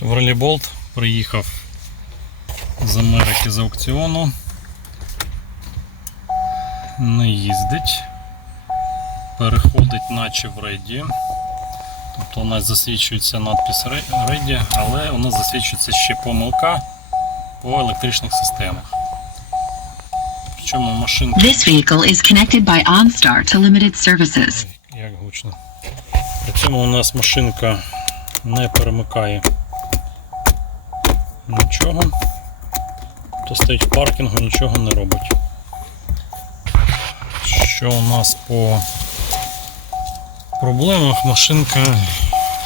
Chevrolet Bolt приїхав з Америки з аукціону. Не їздить. Переходить наче в Ready. Тобто у нас засвідчується надпис Re- Ready, але у нас засвідчується ще помилка по електричних системах. Причому машинка. This vehicle is connected by OnStar to limited services. Як гучно. При цьому у нас машинка не перемикає нічого. То стоїть в паркінгу, нічого не робить. Що у нас по проблемах? Машинка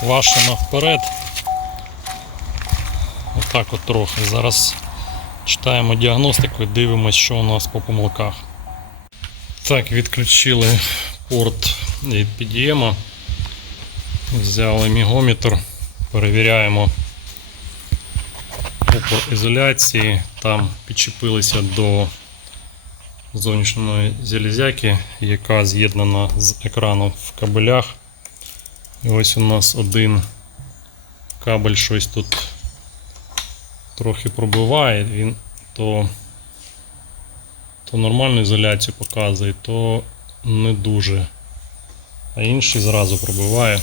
квашена вперед. Отак от трохи. Зараз читаємо діагностику і дивимося, що у нас по помилках. Так, відключили порт від PDM. Взяли мігометр, перевіряємо опор ізоляції. Там підчепилися до зовнішньої залізяки, яка з'єднана з екраном в кабелях. І ось у нас один кабель щось тут трохи пробиває, він то, то нормальну ізоляцію показує, то не дуже. А інший зразу пробиває.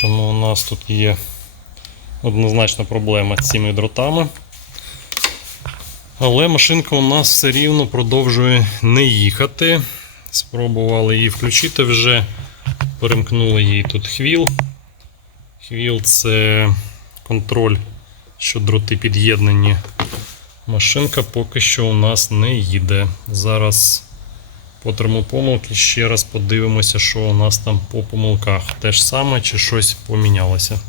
Тому у нас тут є однозначна проблема з цими дротами. Але машинка у нас все рівно продовжує не їхати. Спробували її включити вже. Перемкнули їй тут хвіл. Хвіл це контроль, що дроти під'єднані. Машинка поки що у нас не їде. Зараз по термопомилки ще раз подивимося, що у нас там по помилках. Те ж саме чи щось помінялося.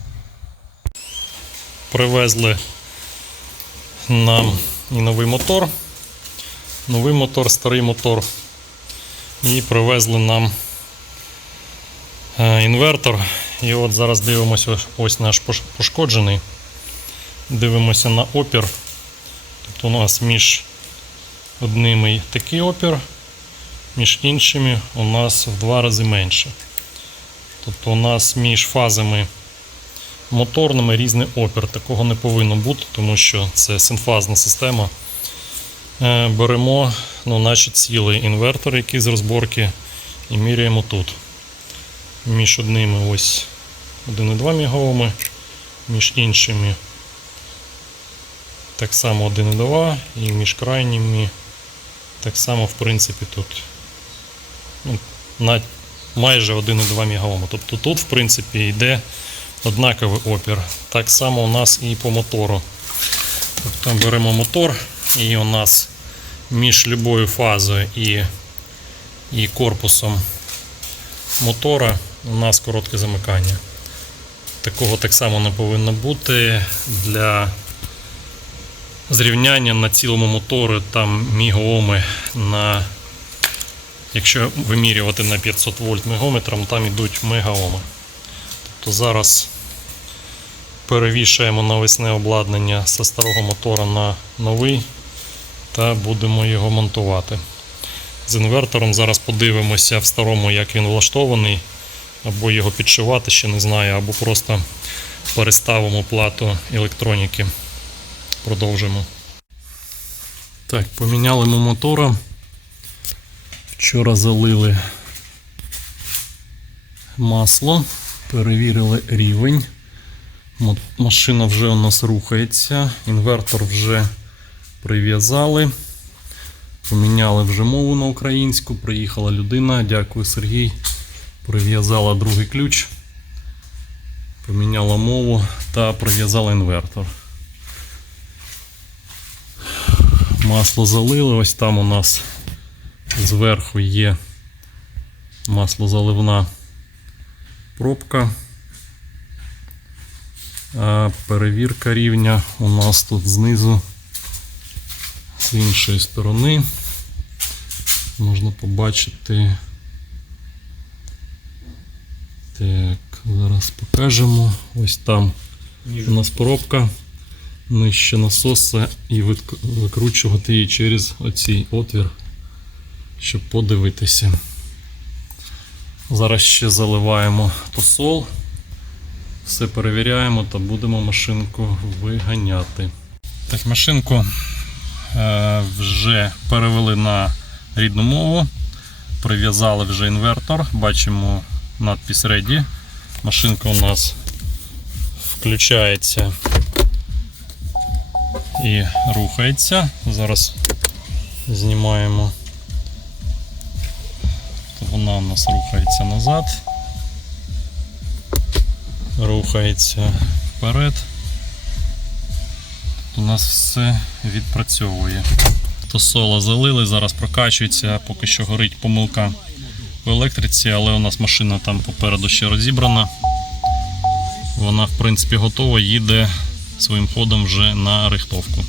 Привезли нам і новий мотор. Новий мотор, старий мотор. І привезли нам е, інвертор. І от зараз дивимося, ось- наш пошкоджений. Дивимося на опір. Тобто у нас між одними такий опір, між іншими у нас в два рази менше. Тобто у нас між фазами моторними різний опір. Такого не повинно бути, тому що це синфазна система. Е, Беремо ну, наче цілий інвертор, який з розборки, і міряємо тут. Між одними ось 1,2 МОм, між іншими так само 1,2 і між крайніми так само, в принципі, тут ну, на майже 1,2 МОм. Тобто тут, в принципі, йде однаковий опір. Так само у нас і по мотору. Тобто беремо мотор, і у нас між любою фазою і, і корпусом мотора у нас коротке замикання. Такого так само не повинно бути для зрівняння на цілому моторі там мігооми на якщо вимірювати на 500 вольт мегометром, там йдуть мегаоми. Тобто зараз перевішаємо навісне обладнання зі старого мотора на новий та будемо його монтувати. З інвертором зараз подивимося в старому, як він влаштований, або його підшивати, ще не знаю, або просто переставимо плату електроніки. Продовжимо. Так, поміняли ми мотора. Вчора залили масло, перевірили рівень. Машина вже у нас рухається, інвертор вже прив'язали. Поміняли вже мову на українську. Приїхала людина. Дякую, Сергій. Прив'язала другий ключ. Поміняла мову та прив'язала інвертор. Масло залили. Ось там у нас зверху є маслозаливна пробка. А перевірка рівня у нас тут знизу з іншої сторони. Можна побачити. Так, зараз покажемо. Ось там у нас пробка. Нижче насоса і викручувати її через оцей отвір, щоб подивитися. Зараз ще заливаємо посол Все перевіряємо та будемо машинку виганяти. Так, машинку е, вже перевели на рідну мову. Прив'язали вже інвертор. Бачимо надпис Ready. Машинка у нас включається і рухається. Зараз знімаємо. Вона у нас рухається назад. Рухається вперед. У нас все відпрацьовує. То соло залили, зараз прокачується, поки що горить помилка в електриці, але у нас машина там попереду ще розібрана. Вона, в принципі, готова, їде своїм ходом вже на рихтовку.